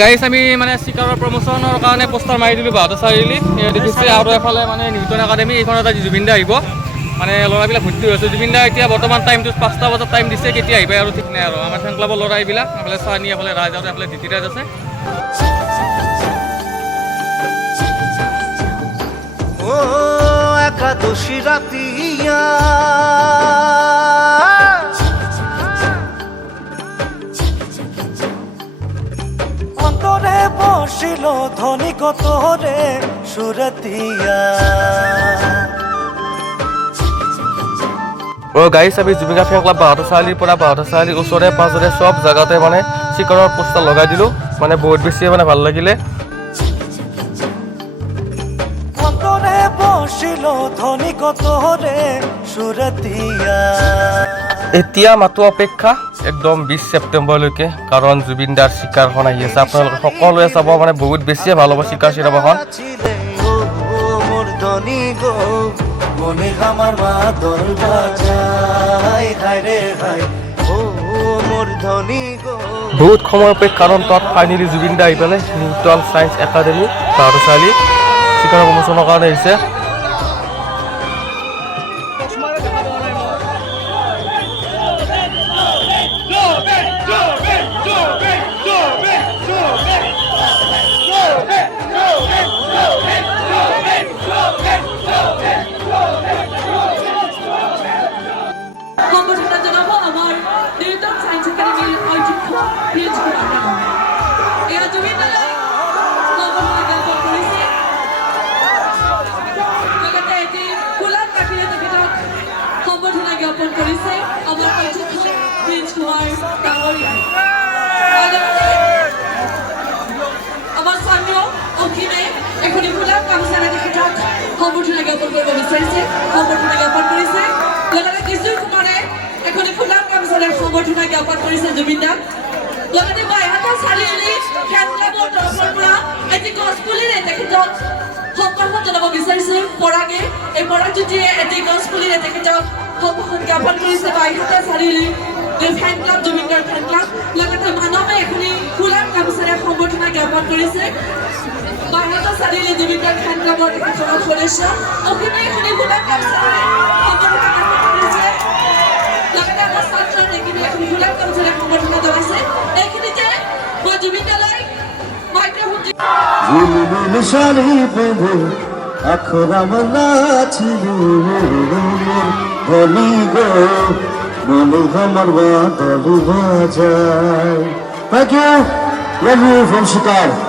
গাইছ আমি মানে চিকাৰৰ প্ৰমোচনৰ কাৰণে পোষ্টাৰ মাৰি দিলোঁ বাহঁতৰ চাৰিআলি দেখিছে আৰু এফালে মানে নিউটন একাডেমি এইখন এটা জুবিন দা আহিব মানে ল'ৰাবিলাক ভৰ্তি হৈ আছে জুবিন দা এতিয়া বৰ্তমান টাইমটো 5টা বজাত টাইম দিছে কেতিয়া আহিব আৰু ঠিক নাই আৰু আমাৰ ফেন ক্লাবৰ ল'ৰা এইবিলাক এফালে চানি এফালে ৰাজ আৰু এফালে ধিতিৰাজ আছে একাদশী ৰাতিয়া অন্তৰে বসিল ধনী কতৰে সুৰতিয়া গাইছ আমি জুবিন দা ফেন ক্লাব বাহঁতৰ চাৰিআলিৰ পৰা বাহঁতৰ চাৰিআলিৰ ওচৰে পাঁজৰে চব জেগাতে মানে চিকাৰৰ পোষ্টাৰ লগাই দিলোঁ মানে বহুত বেছি মানে ভাল লাগিলে অন্তৰে বসিল ধনী কতৰে সুৰতিয়া এতিয়া মাতো অপেক্ষা একদম 20 ছেপ্টেম্বৰলৈকে কাৰণ জুবিন দাৰ চিকাৰখন আহি আছে আপোনালোকে সকলোৱে চাব মানে বহুত বেছিয়ে ভাল হ'ব চিকাৰ চিনেমাখন মোৰ ধনী গো মনে আমাৰ মাদল বাজায় হায় ৰে হায় ও মোৰ ধনী গো বহুত সময় অপেক্ষা কাৰণ তাত ফাইনেলি জুবিন দা আহি পেলাই নিউটন চায়েন্স একাডেমি বাহঁতৰ চাৰিআলি চিকাৰৰ প্ৰমোচনৰ কাৰণে আহিছে জুবিন দাক লগতে বাইহাটৰ চাৰিআলি ফেন ক্লাবৰ তৰফৰ পৰা এটি গছপুলিৰে তেখেতক সম্বৰ্ধনা জনাব বিচাৰিছোঁ পৰাগে এই পৰাগজ্যোতিয়ে এটি গছপুলিৰে তেখেতক সম্বৰ্ধনা জ্ঞাপন কৰিছে বাইহাটৰ চাৰিআলি ফেন ক্লাব জুবিন দাৰ ফেন ক্লাব লগতে মানৱে এখনি ফুলাৰ গামোচাৰে সম্বৰ্ধনা জ্ঞাপন কৰিছে বাইহাটৰ চাৰিআলি জুবিন দাৰ ফেন ক্লাবৰ তেখেতৰ সদস্য অখিনে এখনি ফুলাৰ গামোচাৰে সম্বৰ্ধনা জ্ঞাপন কৰিছে লগতে আমাৰ ছাত্ৰৰ এখিনি এখনি ফুলাৰ গামোচাৰে সম্বৰ্ধনা জনাইছে এইখিনিতে মই জুবিন দালৈ মাইক্ৰফোন ঝুলমুল শাড়ি পেঁধে আখৰাম নাচিল ধনী গো মনে আমাৰ বাদল বাজায়। Thank you. Love you from Chicago.